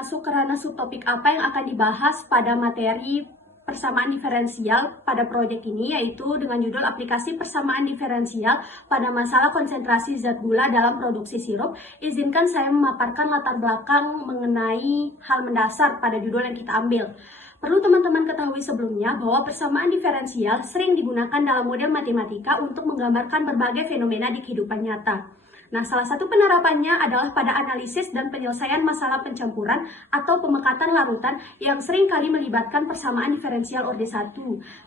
masuk ke ranah subtopik apa yang akan dibahas pada materi persamaan diferensial pada proyek ini, yaitu dengan judul aplikasi persamaan diferensial pada masalah konsentrasi zat gula dalam produksi sirup. Izinkan saya memaparkan latar belakang mengenai hal mendasar pada judul yang kita ambil. Perlu teman-teman ketahui sebelumnya bahwa persamaan diferensial sering digunakan dalam model matematika untuk menggambarkan berbagai fenomena di kehidupan nyata. Nah, salah satu penerapannya adalah pada analisis dan penyelesaian masalah pencampuran atau pemekatan larutan yang sering kali melibatkan persamaan diferensial orde 1.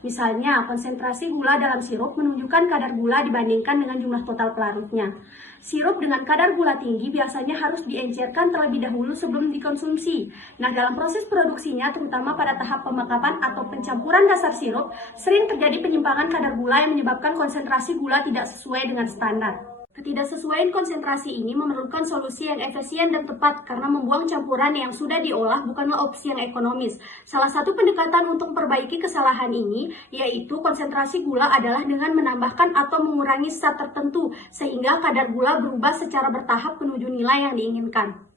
Misalnya, konsentrasi gula dalam sirup menunjukkan kadar gula dibandingkan dengan jumlah total pelarutnya. Sirup dengan kadar gula tinggi biasanya harus diencerkan terlebih dahulu sebelum dikonsumsi. Nah, dalam proses produksinya, terutama pada tahap pemekapan atau pencampuran dasar sirup, sering terjadi penyimpangan kadar gula yang menyebabkan konsentrasi gula tidak sesuai dengan standar. Ketidaksesuaian konsentrasi ini memerlukan solusi yang efisien dan tepat karena membuang campuran yang sudah diolah bukanlah opsi yang ekonomis. Salah satu pendekatan untuk memperbaiki kesalahan ini yaitu konsentrasi gula adalah dengan menambahkan atau mengurangi zat tertentu sehingga kadar gula berubah secara bertahap menuju nilai yang diinginkan.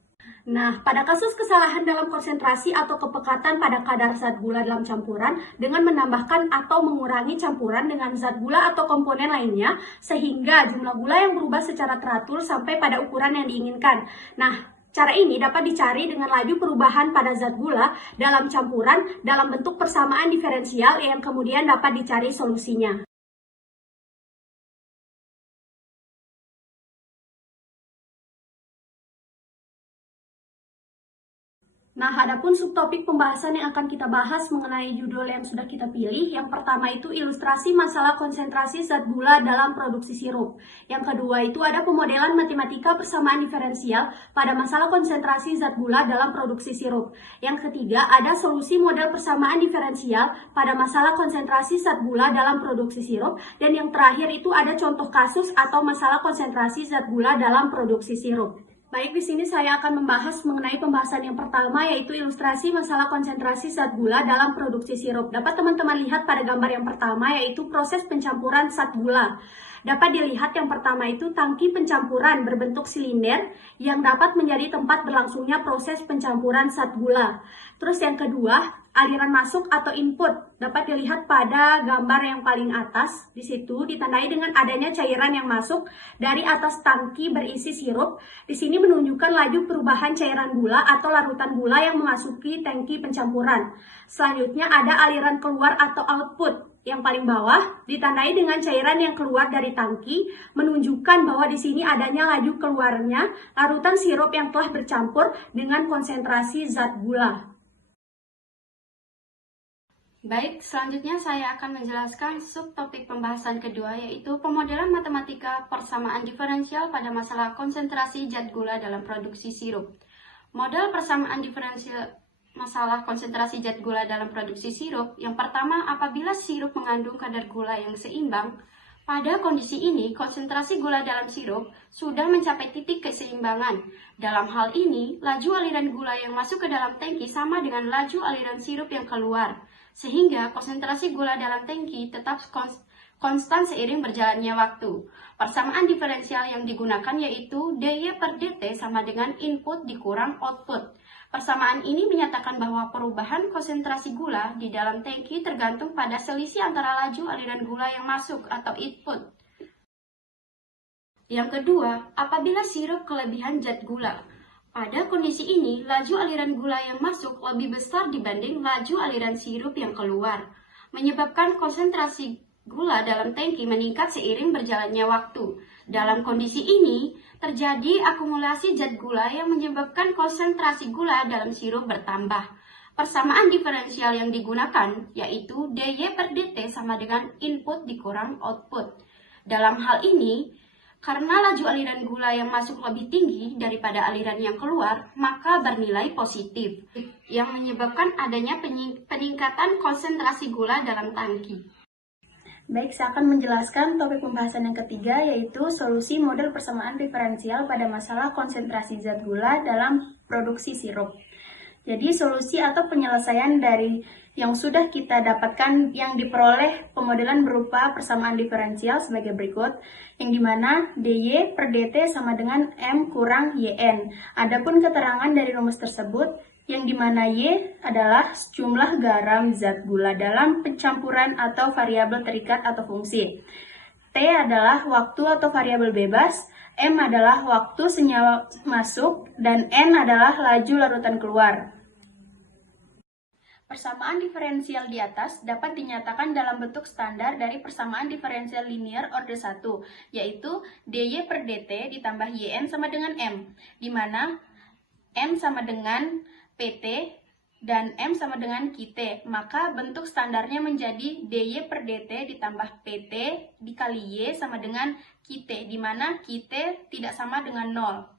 Nah, pada kasus kesalahan dalam konsentrasi atau kepekatan pada kadar zat gula dalam campuran dengan menambahkan atau mengurangi campuran dengan zat gula atau komponen lainnya sehingga jumlah gula yang berubah secara teratur sampai pada ukuran yang diinginkan. Nah, cara ini dapat dicari dengan laju perubahan pada zat gula dalam campuran dalam bentuk persamaan diferensial yang kemudian dapat dicari solusinya. Nah, adapun subtopik pembahasan yang akan kita bahas mengenai judul yang sudah kita pilih, yang pertama itu ilustrasi masalah konsentrasi zat gula dalam produksi sirup. Yang kedua itu ada pemodelan matematika persamaan diferensial pada masalah konsentrasi zat gula dalam produksi sirup. Yang ketiga ada solusi model persamaan diferensial pada masalah konsentrasi zat gula dalam produksi sirup. Dan yang terakhir itu ada contoh kasus atau masalah konsentrasi zat gula dalam produksi sirup. Baik, di sini saya akan membahas mengenai pembahasan yang pertama yaitu ilustrasi masalah konsentrasi zat gula dalam produksi sirup. Dapat teman-teman lihat pada gambar yang pertama yaitu proses pencampuran zat gula. Dapat dilihat yang pertama itu tangki pencampuran berbentuk silinder yang dapat menjadi tempat berlangsungnya proses pencampuran zat gula. Terus yang kedua, aliran masuk atau input dapat dilihat pada gambar yang paling atas. Di situ ditandai dengan adanya cairan yang masuk dari atas tangki berisi sirup. Di sini menunjukkan laju perubahan cairan gula atau larutan gula yang memasuki tangki pencampuran. Selanjutnya ada aliran keluar atau output. Yang paling bawah ditandai dengan cairan yang keluar dari tangki, menunjukkan bahwa di sini adanya laju keluarnya larutan sirup yang telah bercampur dengan konsentrasi zat gula. Baik, selanjutnya saya akan menjelaskan subtopik pembahasan kedua yaitu pemodelan matematika persamaan diferensial pada masalah konsentrasi zat gula dalam produksi sirup. Model persamaan diferensial masalah konsentrasi zat gula dalam produksi sirup, yang pertama apabila sirup mengandung kadar gula yang seimbang. Pada kondisi ini, konsentrasi gula dalam sirup sudah mencapai titik keseimbangan. Dalam hal ini, laju aliran gula yang masuk ke dalam tangki sama dengan laju aliran sirup yang keluar, sehingga konsentrasi gula dalam tangki tetap konstan seiring berjalannya waktu. Persamaan diferensial yang digunakan yaitu dy per dt sama dengan input dikurang output. Persamaan ini menyatakan bahwa perubahan konsentrasi gula di dalam tangki tergantung pada selisih antara laju aliran gula yang masuk atau input. Yang kedua, apabila sirup kelebihan zat gula. Pada kondisi ini, laju aliran gula yang masuk lebih besar dibanding laju aliran sirup yang keluar, menyebabkan konsentrasi gula dalam tangki meningkat seiring berjalannya waktu. Dalam kondisi ini, terjadi akumulasi zat gula yang menyebabkan konsentrasi gula dalam sirup bertambah. Persamaan diferensial yang digunakan yaitu dy per dt sama dengan input dikurang output. Dalam hal ini, karena laju aliran gula yang masuk lebih tinggi daripada aliran yang keluar, maka bernilai positif, yang menyebabkan adanya peningkatan konsentrasi gula dalam tangki. Baik, saya akan menjelaskan topik pembahasan yang ketiga yaitu solusi model persamaan diferensial pada masalah konsentrasi zat gula dalam produksi sirup. Jadi solusi atau penyelesaian dari yang sudah kita dapatkan yang diperoleh pemodelan berupa persamaan diferensial sebagai berikut, yang dimana dy per dt sama dengan m kurang yn. Adapun keterangan dari rumus tersebut yang dimana Y adalah jumlah garam zat gula dalam pencampuran atau variabel terikat atau fungsi. T adalah waktu atau variabel bebas, M adalah waktu senyawa masuk, dan N adalah laju larutan keluar. Persamaan diferensial di atas dapat dinyatakan dalam bentuk standar dari persamaan diferensial linear order 1, yaitu dy per dt ditambah yn sama dengan m, di mana m sama dengan pt dan m sama dengan qt. Maka bentuk standarnya menjadi dy per dt ditambah pt dikali y sama dengan qt, di mana qt tidak sama dengan 0.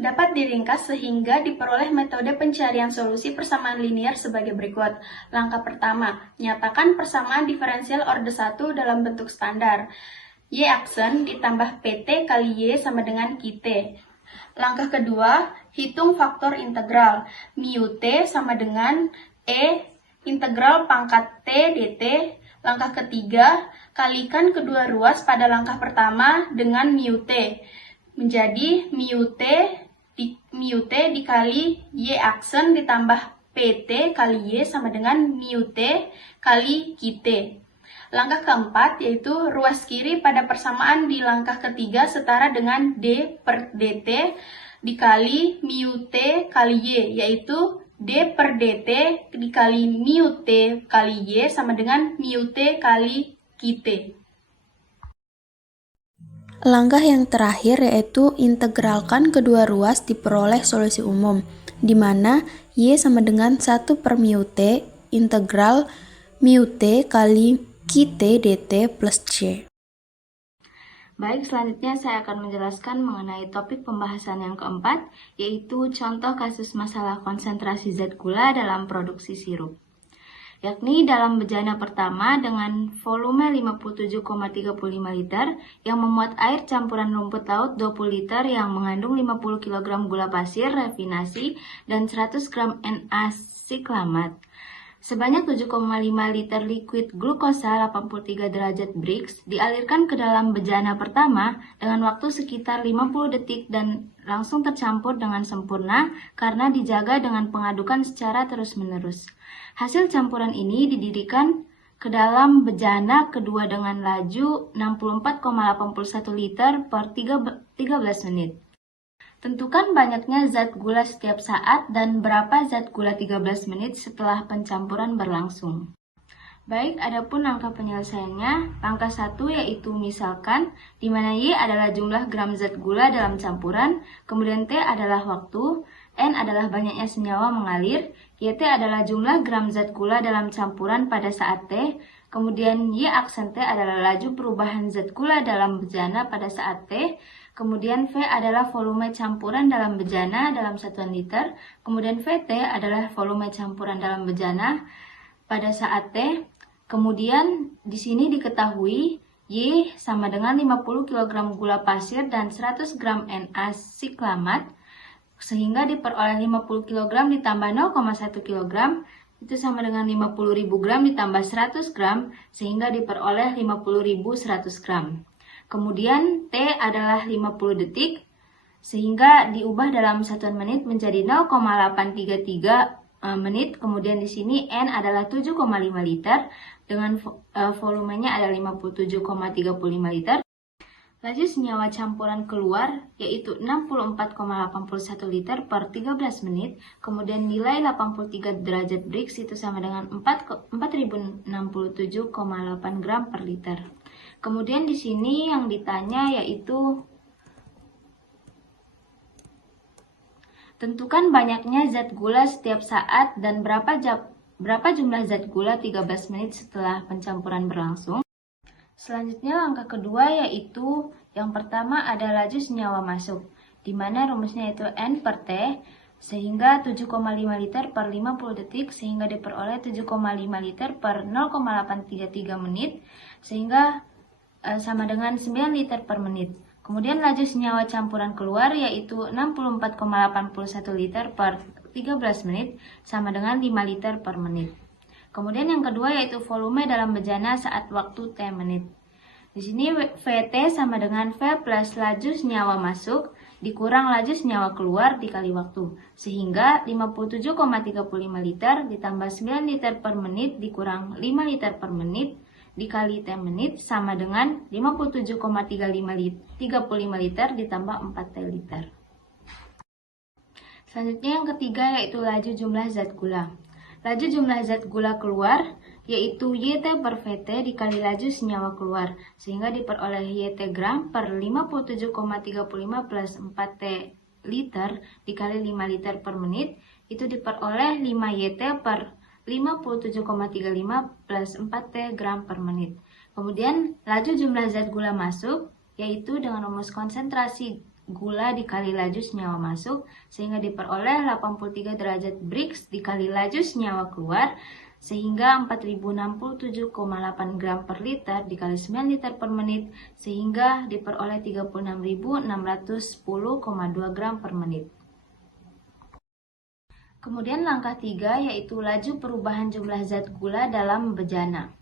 Dapat diringkas sehingga diperoleh metode pencarian solusi persamaan linear sebagai berikut. Langkah pertama, nyatakan persamaan diferensial order 1 dalam bentuk standar. Y aksen ditambah PT kali Y sama dengan QT. Langkah kedua, hitung faktor integral. Mu T sama dengan E integral pangkat T dt. Langkah ketiga, kalikan kedua ruas pada langkah pertama dengan mu T. Menjadi mu T dikali Y aksen ditambah PT kali Y sama dengan mu T kali QT. Langkah keempat yaitu ruas kiri pada persamaan di langkah ketiga setara dengan D per DT dikali mu T kali Y, yaitu D per DT dikali mu T kali Y sama dengan mu T kali QT. Langkah yang terakhir yaitu integralkan kedua ruas diperoleh solusi umum, di mana Y sama dengan 1 per mu T integral mu T kali QT dt plus C. Baik, selanjutnya saya akan menjelaskan mengenai topik pembahasan yang keempat, yaitu contoh kasus masalah konsentrasi zat gula dalam produksi sirup. Yakni dalam bejana pertama dengan volume 57,35 liter yang memuat air campuran rumput laut 20 liter yang mengandung 50 kg gula pasir rafinasi dan 100 gram Na-siklamat. Sebanyak 7,5 liter liquid glukosa 83 derajat Brix dialirkan ke dalam bejana pertama dengan waktu sekitar 50 detik dan langsung tercampur dengan sempurna karena dijaga dengan pengadukan secara terus-menerus. Hasil campuran ini didirikan ke dalam bejana kedua dengan laju 64,81 liter per 13 menit. Tentukan banyaknya zat gula setiap saat dan berapa zat gula 13 menit setelah pencampuran berlangsung. Baik, adapun langkah penyelesaiannya, langkah 1 yaitu misalkan, di mana Y adalah jumlah gram zat gula dalam campuran, kemudian T adalah waktu, N adalah banyaknya senyawa mengalir, YT adalah jumlah gram zat gula dalam campuran pada saat T, kemudian Y aksen T adalah laju perubahan zat gula dalam bejana pada saat T, kemudian V adalah volume campuran dalam bejana dalam satuan liter, kemudian VT adalah volume campuran dalam bejana pada saat T, kemudian di sini diketahui Y sama dengan 50 kg gula pasir dan 100 gram Na-siklamat, sehingga diperoleh 50 kg ditambah 0,1 kg, itu sama dengan 50.000 gram ditambah 100 gram, sehingga diperoleh 50.100 gram. Kemudian T adalah 50 detik, sehingga diubah dalam satuan menit menjadi 0,833 menit. Kemudian di sini N adalah 7,5 liter, dengan volumenya ada 57,35 liter. Laju senyawa campuran keluar yaitu 64,81 liter per 13 menit, kemudian nilai 83 derajat Brix itu sama dengan 4067,8 gram per liter. Kemudian di sini yang ditanya yaitu tentukan banyaknya zat gula setiap saat dan berapa jumlah zat gula 13 menit setelah pencampuran berlangsung. Selanjutnya langkah kedua yaitu yang pertama ada laju senyawa masuk, di mana rumusnya itu N per T, sehingga 7,5 liter per 50 detik, sehingga diperoleh 7,5 liter per 0,833 menit, sehingga sama dengan 9 liter per menit. Kemudian laju senyawa campuran keluar yaitu 64,81 liter per 13 menit, sama dengan 5 liter per menit. Kemudian yang kedua yaitu volume dalam bejana saat waktu T menit. Di sini VT sama dengan V plus laju senyawa masuk, dikurang laju senyawa keluar dikali waktu, sehingga 57,35 liter ditambah 9 liter per menit dikurang 5 liter per menit dikali T menit sama dengan 57,35 liter ditambah 4 T liter. Selanjutnya yang ketiga yaitu laju jumlah zat gula. Laju jumlah zat gula keluar yaitu YT per VT dikali laju senyawa keluar, sehingga diperoleh YT gram per 57,35 plus 4T liter dikali 5 liter per menit, itu diperoleh 5 YT per 57,35 plus 4T gram per menit. Kemudian laju jumlah zat gula masuk yaitu dengan rumus konsentrasi gula dikali laju senyawa masuk, sehingga diperoleh 83 derajat Brix dikali laju senyawa keluar, sehingga 4067,8 gram per liter dikali 9 liter per menit, sehingga diperoleh 36.610,2 gram per menit. Kemudian langkah 3 yaitu laju perubahan jumlah zat gula dalam bejana,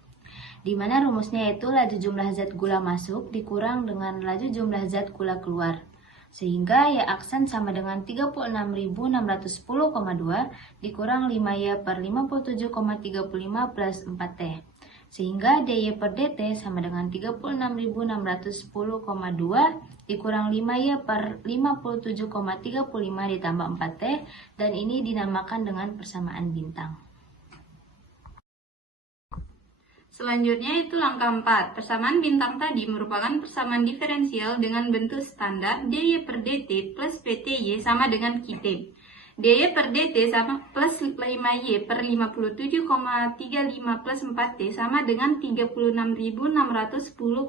di mana rumusnya yaitu laju jumlah zat gula masuk dikurang dengan laju jumlah zat gula keluar, sehingga Y aksen sama dengan 36.610,2 dikurang 5Y per 57,35 plus 4T, sehingga DY per DT sama dengan 36.610,2 dikurang 5Y per 57,35 ditambah 4T, dan ini dinamakan dengan persamaan bintang. Selanjutnya itu langkah 4. Persamaan bintang tadi merupakan persamaan diferensial dengan bentuk standar DY per DT plus PTY sama dengan QT. DY per DT sama plus 5Y per 57,35 plus 4T sama dengan 36.610,2.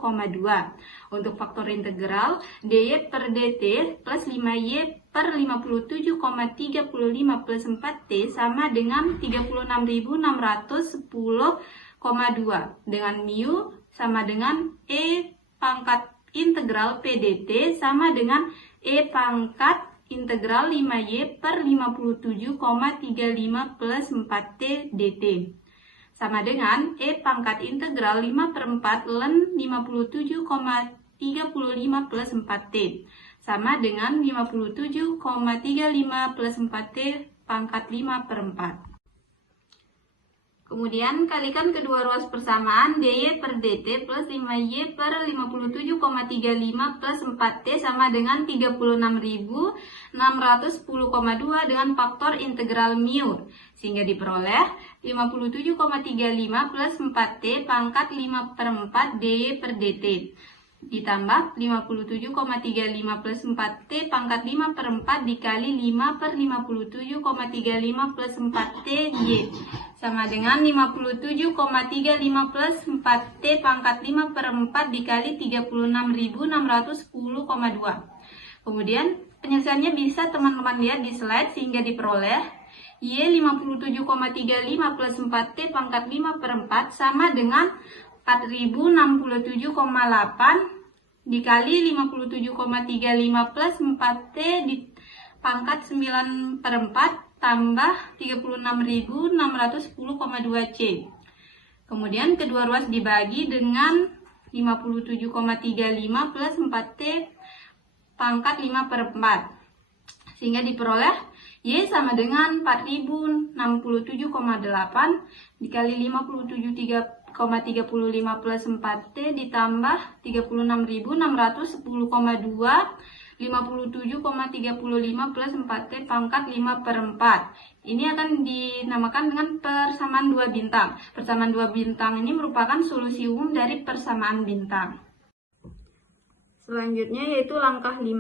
Untuk faktor integral, DY per DT plus 5Y per 57,35 plus 4T sama dengan 36.610,2 dengan mu sama dengan E pangkat integral PDT sama dengan E pangkat integral 5Y per 57,35 plus 4T dt sama dengan E pangkat integral 5 per 4 ln 57,35 plus 4T sama dengan 57,35 plus 4T pangkat 5 per 4. Kemudian kalikan kedua ruas persamaan DY per DT plus 5Y per 57,35 plus 4T sama dengan 36.610,2 dengan faktor integral mu, sehingga diperoleh 57,35 plus 4T pangkat 5 per 4 DY per DT ditambah 57,35 plus 4T pangkat 5 per 4 dikali 5 per 57,35 plus 4T Y sama dengan 57,35 plus 4T pangkat 5 per 4 dikali 36.610,2. Kemudian penyelesaiannya bisa teman-teman lihat di slide, sehingga diperoleh Y 57,35 plus 4T pangkat 5 per 4 sama dengan 4067,8 dikali 57,35 plus 4T di pangkat 9 per 4 tambah 36.610,2 C. Kemudian kedua ruas dibagi dengan 57,35 plus 4T pangkat 5 per 4, sehingga diperoleh Y sama dengan 4067,8 dikali 57,35 plus 4T ditambah 36.610,2 57,35 plus 4T pangkat 5 per 4. Ini akan dinamakan dengan persamaan dua bintang. Persamaan dua bintang ini merupakan solusi umum dari persamaan bintang. Selanjutnya yaitu langkah 5.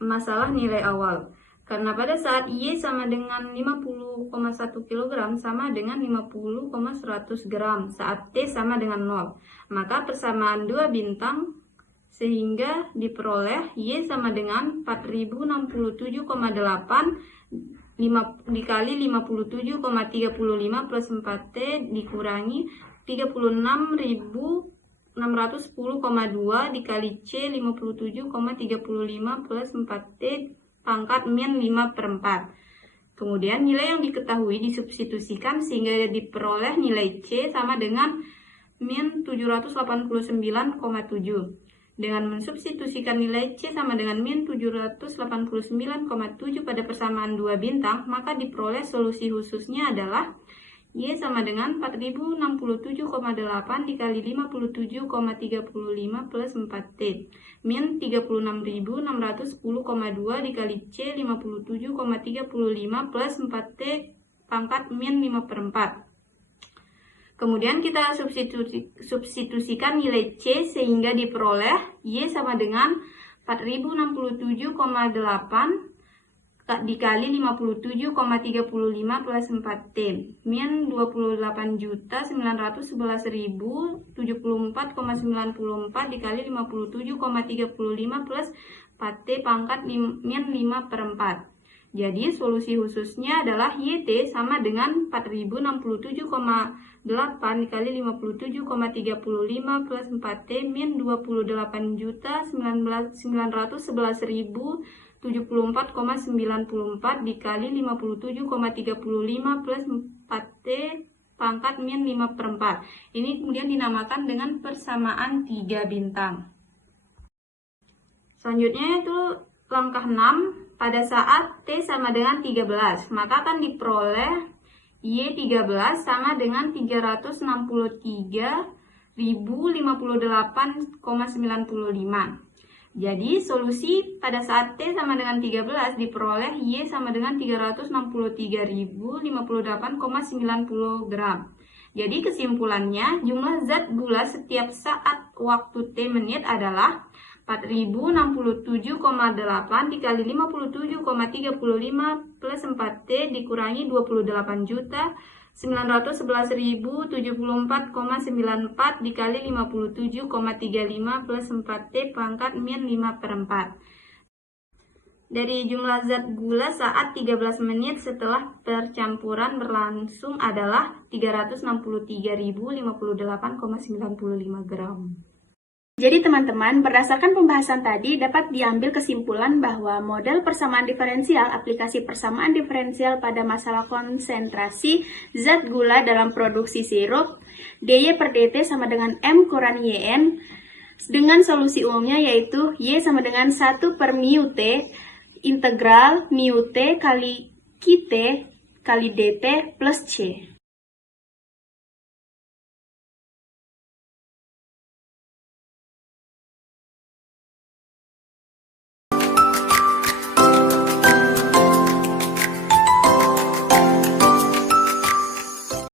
Masalah nilai awal. Karena pada saat Y sama dengan 50,1 kg sama dengan 50,100 gram saat T sama dengan 0, maka persamaan dua bintang sehingga diperoleh Y sama dengan 4067,8 dikali 57,35 plus 4T dikurangi 36.610,2 dikali C 57,35 plus 4T pangkat min 5 per 4. Kemudian nilai yang diketahui disubstitusikan sehingga diperoleh nilai C sama dengan min 789,7. Dengan mensubstitusikan nilai C sama dengan min 789,7 pada persamaan 2 bintang, maka diperoleh solusi khususnya adalah Y sama dengan 4067,8 dikali 57,35 plus 4T. Min 36.610,2 dikali C 57,35 plus 4T pangkat min 5/4. Kemudian kita substitusikan nilai C sehingga diperoleh Y sama dengan 4067,8 dikali 57,35 plus 4T. Min 28.911.074,94 dikali 57,35 plus 4T pangkat min 5/4. Jadi solusi khususnya adalah YT sama dengan 4067,8 dikali 57,35 plus 4T min 28.911.074,94 dikali 57,35 plus 4T pangkat min 5/4. Ini kemudian dinamakan dengan persamaan 3 bintang. Selanjutnya itu langkah 6. Pada saat T sama dengan 13, maka akan diperoleh Y13 sama dengan 363.058,95. Jadi solusi pada saat T sama dengan 13 diperoleh Y sama dengan 363.058,90 gram. Jadi kesimpulannya jumlah zat gula setiap saat waktu T menit adalah 4067,8 dikali 57,35 plus 4T dikurangi 28.911.074,94 dikali 57,35 plus 4T pangkat min 5/4. Dari jumlah zat gula saat 13 menit setelah percampuran berlangsung adalah 363.058,95 gram. Jadi teman-teman, berdasarkan pembahasan tadi dapat diambil kesimpulan bahwa model persamaan diferensial, aplikasi persamaan diferensial pada masalah konsentrasi zat gula dalam produksi sirup, dy per dt sama dengan M kurang Yn, dengan solusi umumnya yaitu Y sama dengan 1 per mu T, integral mu T kali Kt kali dt plus C.